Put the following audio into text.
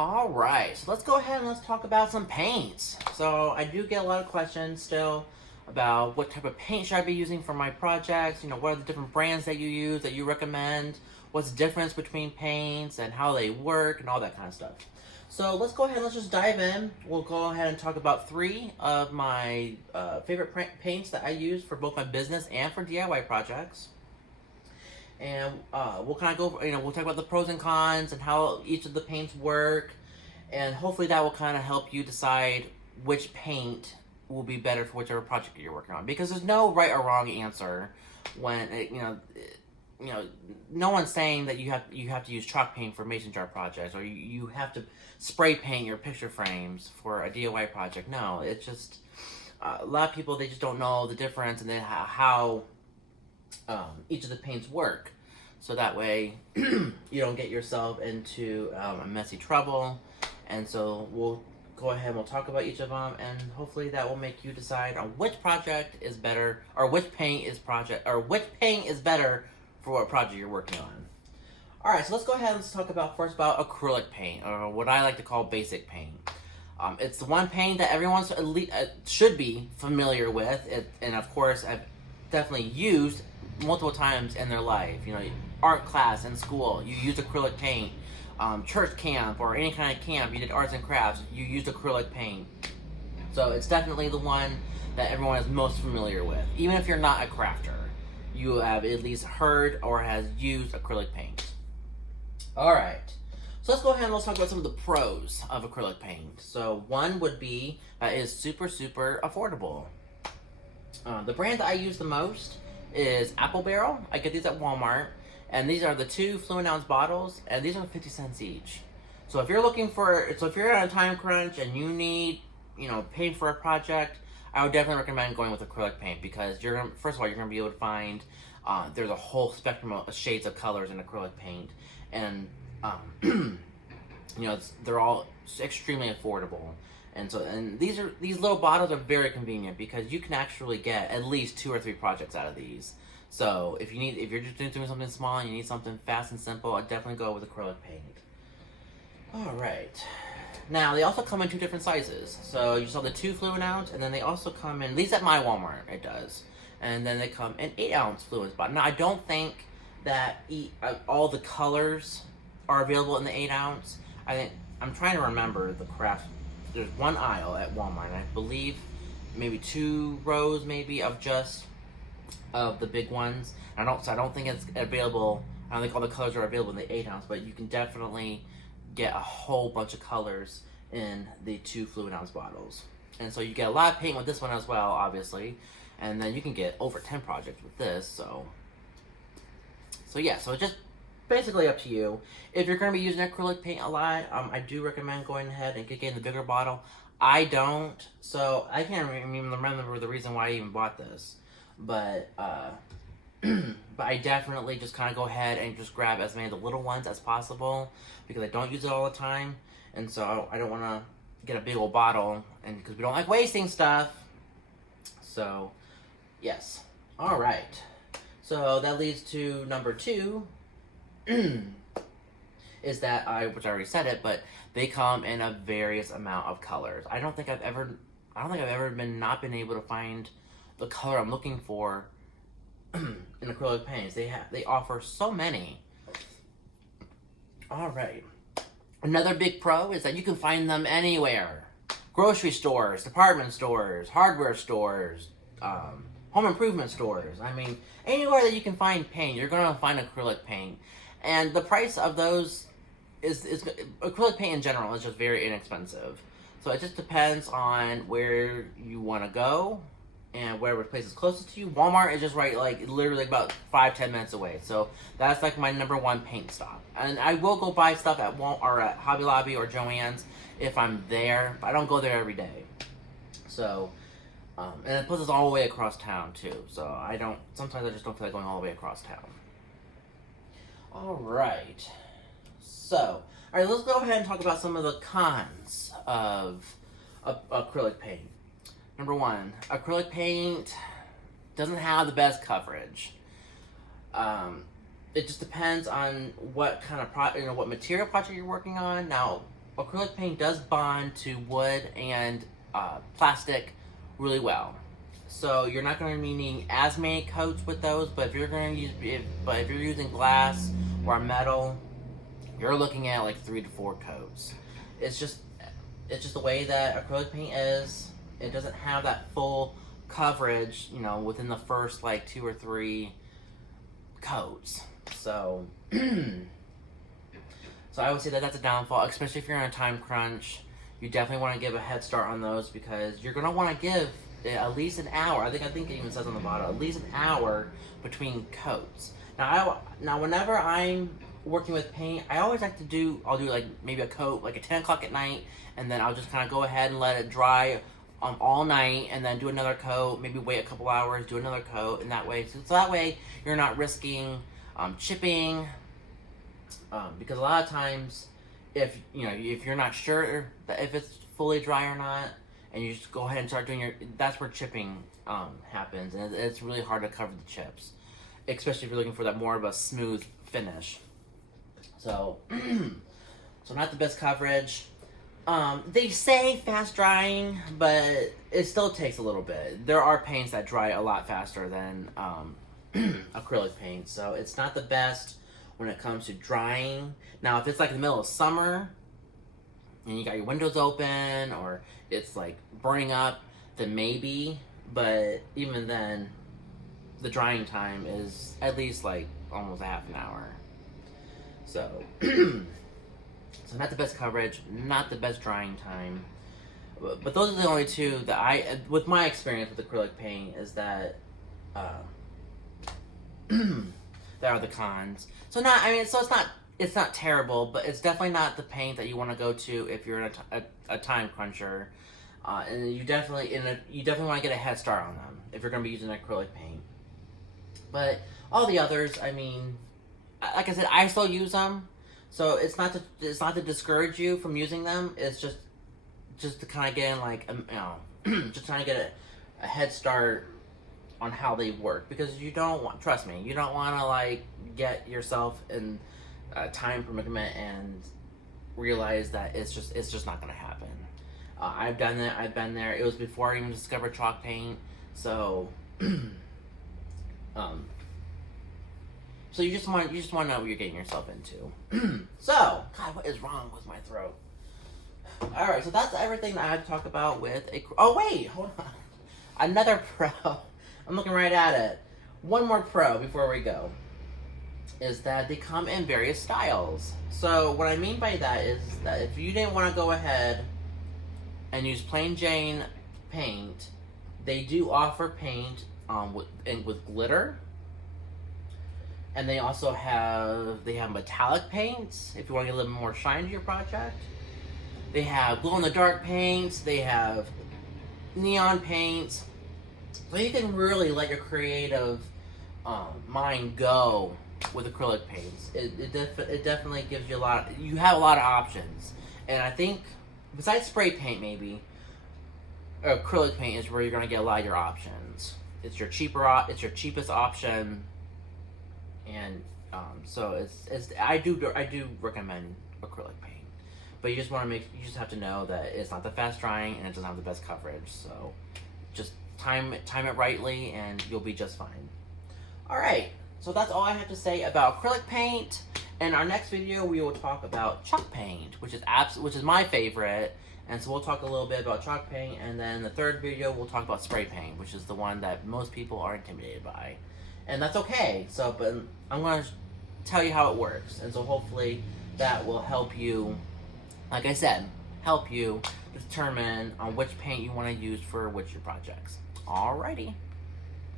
All right, so let's go ahead and let's talk about some paints. So I do get a lot of questions still about what type of paint should I be using for my projects. You know, what are the different brands that you use that you recommend? What's the difference between paints and how they work and all that kind of stuff. So let's go ahead and let's just dive in. We'll go ahead and talk about three of my favorite paints that I use for both my business and for DIY projects. And we'll kind of go, we'll talk about the pros and cons and how each of the paints work, and hopefully that will kind of help you decide which paint will be better for whichever project you're working on. Because there's no right or wrong answer when no one's saying that you have to use chalk paint for mason jar projects, or you have to spray paint your picture frames for a DIY project. No, it's just a lot of people, they just don't know the difference and then how each of the paints work, so that way you don't get yourself into a messy trouble. And so we'll go ahead and we'll talk about each of them, and hopefully that will make you decide on which project is better, or which paint is better for what project you're working on. All right, so let's go ahead and let's talk first about acrylic paint, or what I like to call basic paint. It's the one paint that everyone should be familiar with, and of course I've definitely used multiple times in their life. You know, art class in school, you use acrylic paint. Church camp or any kind of camp, you did arts and crafts, you used acrylic paint. So it's definitely the one that everyone is most familiar with. Even if you're not a crafter, you have at least heard or has used acrylic paint. Alright, so let's go ahead and let's talk about some of the pros of acrylic paint. So one would be that it is super affordable. The brand that I use the most is Apple Barrel. I get these at Walmart, and these are the 2 fluid ounce bottles, and these are 50 cents each. So if you're if you're on a time crunch and you need, paint for a project, I would definitely recommend going with acrylic paint, because first of all, you're gonna be able to find there's a whole spectrum of shades of colors in acrylic paint, and they're all extremely affordable. And these little bottles are very convenient, because you can actually get at least 2 or 3 projects out of these. So if you're just doing something small and you need something fast and simple, I'd definitely go with acrylic paint. All right. Now they also come in 2 different sizes. So you saw the 2 fluid ounce, and then they also come in, at least at my Walmart it does, and then they come in 8 ounce fluid bottle. Now I don't think that all the colors are available in the 8 ounce. I'm trying to remember the craft. There's one aisle at Walmart, and I believe maybe 2 rows of the big ones. I don't think it's available. I don't think all the colors are available in the 8 ounce, but you can definitely get a whole bunch of colors in the 2 fluid ounce bottles. And so you get a lot of paint with this one as well, obviously. And then you can get over 10 projects with this. So yeah, so just basically up to you. If you're going to be using acrylic paint a lot, I do recommend going ahead and getting the bigger bottle. I don't, so I can't even remember the reason why I even bought this. But but I definitely just kind of go ahead and just grab as many of the little ones as possible, because I don't use it all the time, and so I don't want to get a big old bottle, and because we don't like wasting stuff. So yes, all right. So that leads to number 2. Is that which I already said it, but they come in a various amount of colors. I don't think I've ever not been able to find the color I'm looking for in acrylic paints. They offer so many. All right. Another big pro is that you can find them anywhere: grocery stores, department stores, hardware stores, home improvement stores. I mean, anywhere that you can find paint, you're gonna find acrylic paint. And the price of those is acrylic paint in general is just very inexpensive. So it just depends on where you want to go and whatever place is closest to you. Walmart is just literally about 5-10 minutes away. So that's like my number 1 paint stop. And I will go buy stuff at Walmart or at Hobby Lobby or Joann's if I'm there, but I don't go there every day. So and plus it's all the way across town too. So sometimes I just don't feel like going all the way across town. Alright, let's go ahead and talk about some of the cons of acrylic paint. Number 1, acrylic paint doesn't have the best coverage. It just depends on what kind of what material project you're working on. Now, acrylic paint does bond to wood and plastic really well. So you're not going to be needing as many coats with those, but if you're using glass or metal, you're looking at like 3 to 4 coats. It's just the way that acrylic paint is. It doesn't have that full coverage, you know, within the first like 2 or 3 coats. So, so I would say that that's a downfall, especially if you're in a time crunch. You definitely want to give a head start on those because you're going to want to give at least an hour. I think it even says on the bottom, at least an hour between coats. Now, whenever I'm working with paint, I'll do like maybe a coat like at 10 o'clock at night, and then I'll just kind of go ahead and let it dry all night, and then do another coat, maybe wait a couple hours, do another coat, and that way, so that way you're not risking chipping, because a lot of times, if you're not sure if it's fully dry or not, and you just go ahead and start doing that's where chipping happens, and it's really hard to cover the chips, especially if you're looking for that more of a smooth finish. So, so not the best coverage. They say fast drying, but it still takes a little bit. There are paints that dry a lot faster than acrylic paint, so it's not the best when it comes to drying. Now, if it's like in the middle of summer and you got your windows open, or it's like burning up, then maybe. But even then, the drying time is at least like almost a half an hour. So, so not the best coverage, not the best drying time. But those are the only two that with my experience with acrylic paint, is that that are the cons. So it's not terrible, but it's definitely not the paint that you want to go to if you're in a time cruncher. And you definitely want to get a head start on them if you're going to be using acrylic paint. But all the others, I mean, like I said, I still use them, so it's not to discourage you from using them. It's just to kind of get in, like, just trying to get a head start on how they work, because you don't want, trust me, you don't want to like get yourself in a time predicament and realize that it's just not going to happen. I've done it. I've been there. It was before I even discovered chalk paint. So, so you just want to know what you're getting yourself into. So, God, what is wrong with my throat? All right, so that's everything that I had to talk about with a. Oh wait, hold on. Another pro. I'm looking right at it. One more pro before we go is that they come in various styles. So what I mean by that is that if you didn't want to go ahead and use plain Jane paint, they do offer paint with glitter, and they also have metallic paints if you want to get a little more shine to your project. They have glow in the dark paints. They have neon paints. So you can really let your creative mind go with acrylic paints. It definitely gives you a lot. You have a lot of options, and I think besides spray paint, maybe acrylic paint is where you're going to get a lot of your options. It's your cheapest option, and so I do recommend acrylic paint, but you just have to know that it's not the fast drying and it doesn't have the best coverage. So just time it rightly, and you'll be just fine. All right, so that's all I have to say about acrylic paint. In our next video, we will talk about chalk paint, which is my favorite. And so we'll talk a little bit about chalk paint, and then the third video we'll talk about spray paint, which is the one that most people are intimidated by, and that's okay. So, but I'm going to tell you how it works, and so hopefully that will help you. Like I said, help you determine on which paint you want to use for which your projects. Alrighty.